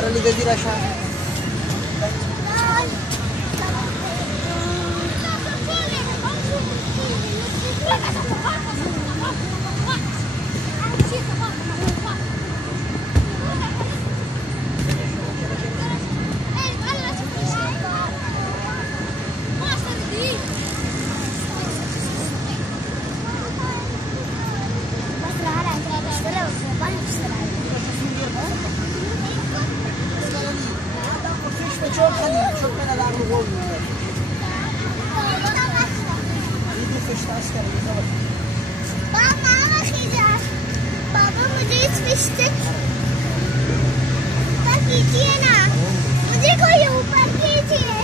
Cara liga di Rasha. çok hani çok menalarlı olmuyor. İyi kışta askerimize bak. Baba bakacağız. Baba मुझे इसमें कीजिए ना, मुझे कोई ऊपर कीजिए,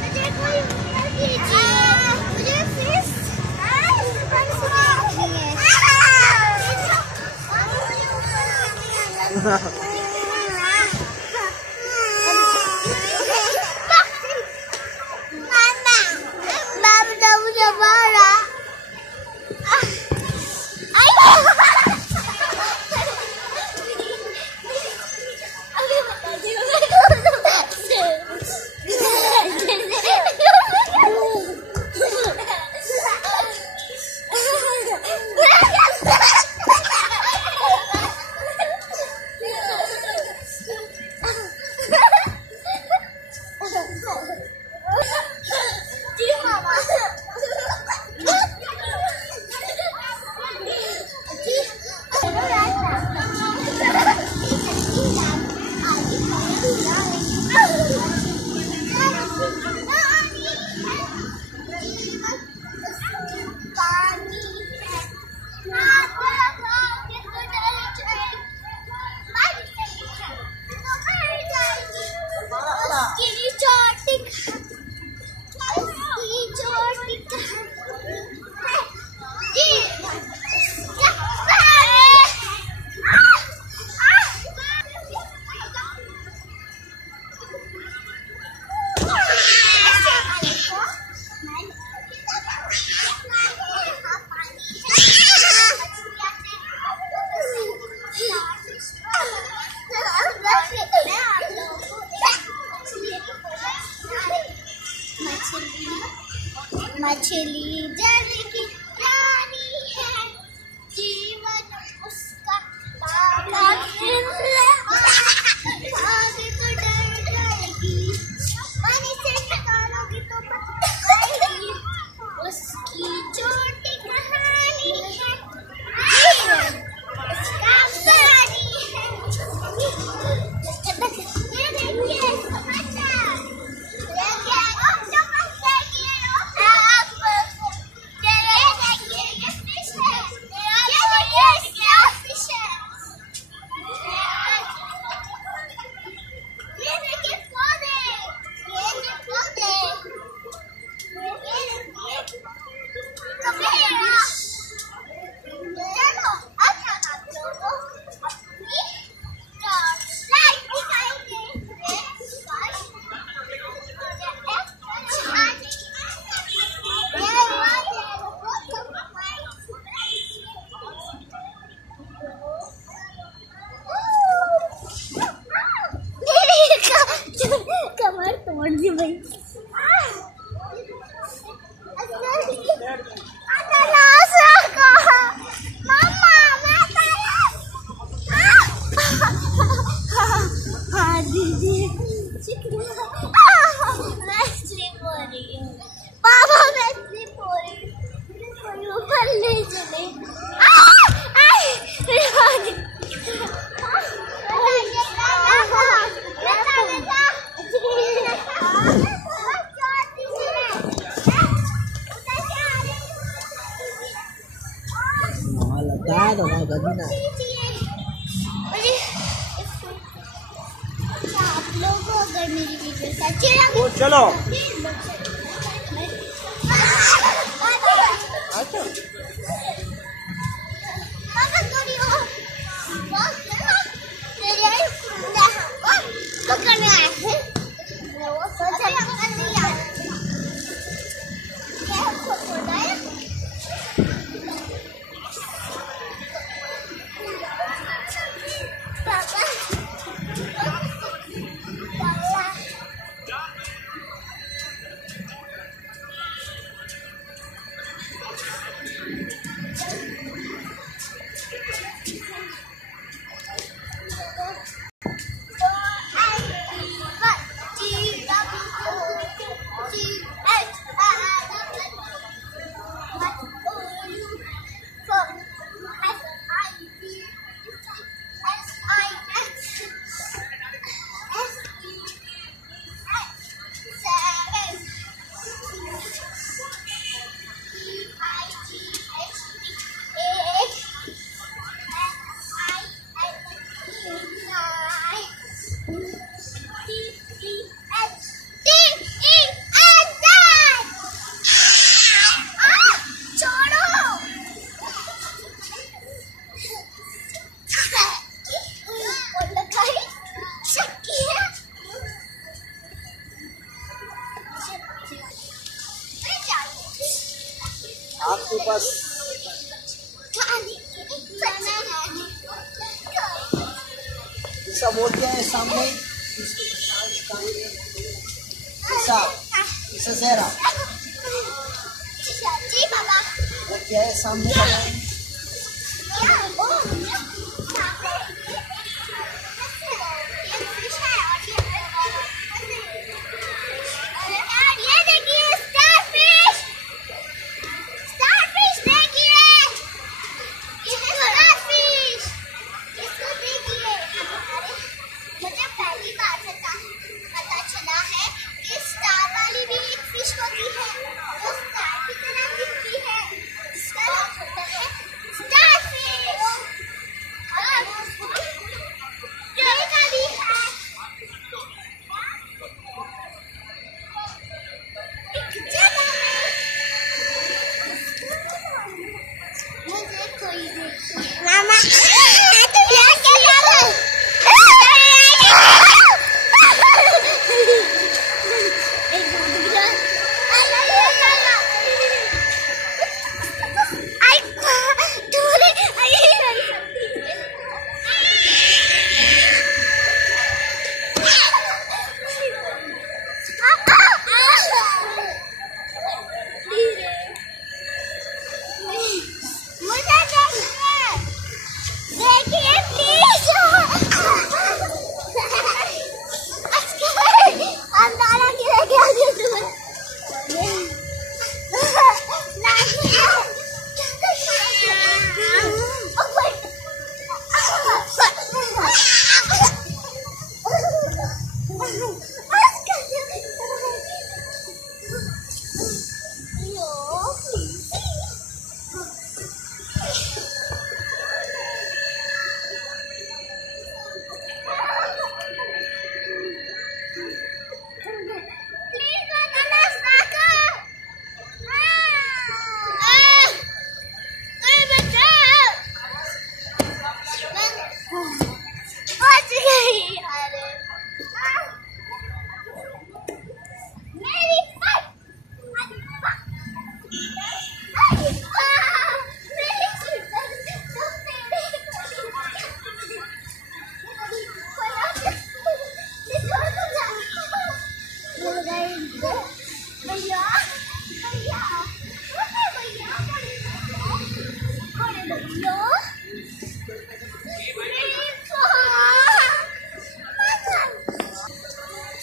मुझे कोई ऊपर कीजिए, मुझे फिश ऊपर कीजिए। मछली जल की रानी है, जीवन उसका आग को डर जाएगी, पानी से निकालोगी तो बचाएगी, उसकी छोटी कहानी है, जीवन उसका रानी है। कमर तोड़ दी भाई। हाँ दीदी मैं स्लिप हो रही हूँ पापा, मैं स्लिप हो रही हूँ, ऊपर ले चले। Dado na ganina. आप लोगों अगर मेरी वीडियो अच्छी लगी तो चलो बस। सब बोलते हैं सामने Zera जी बाबा वो क्या है सामने का है?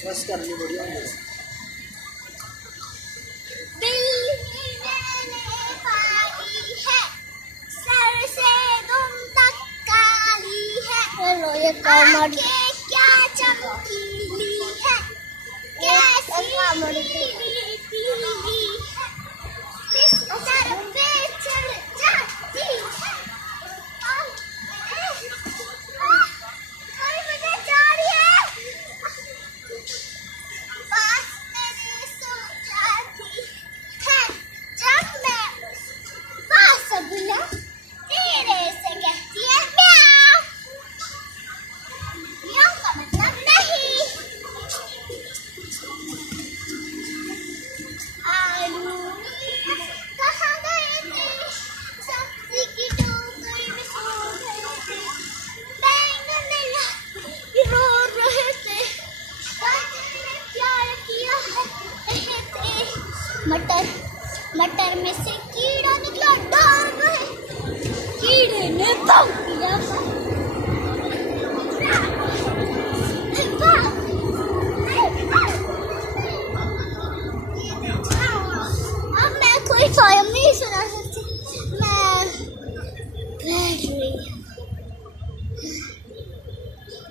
बस करनी बढ़िया है। ये कॉमेडी क्या चमकीली है कैसी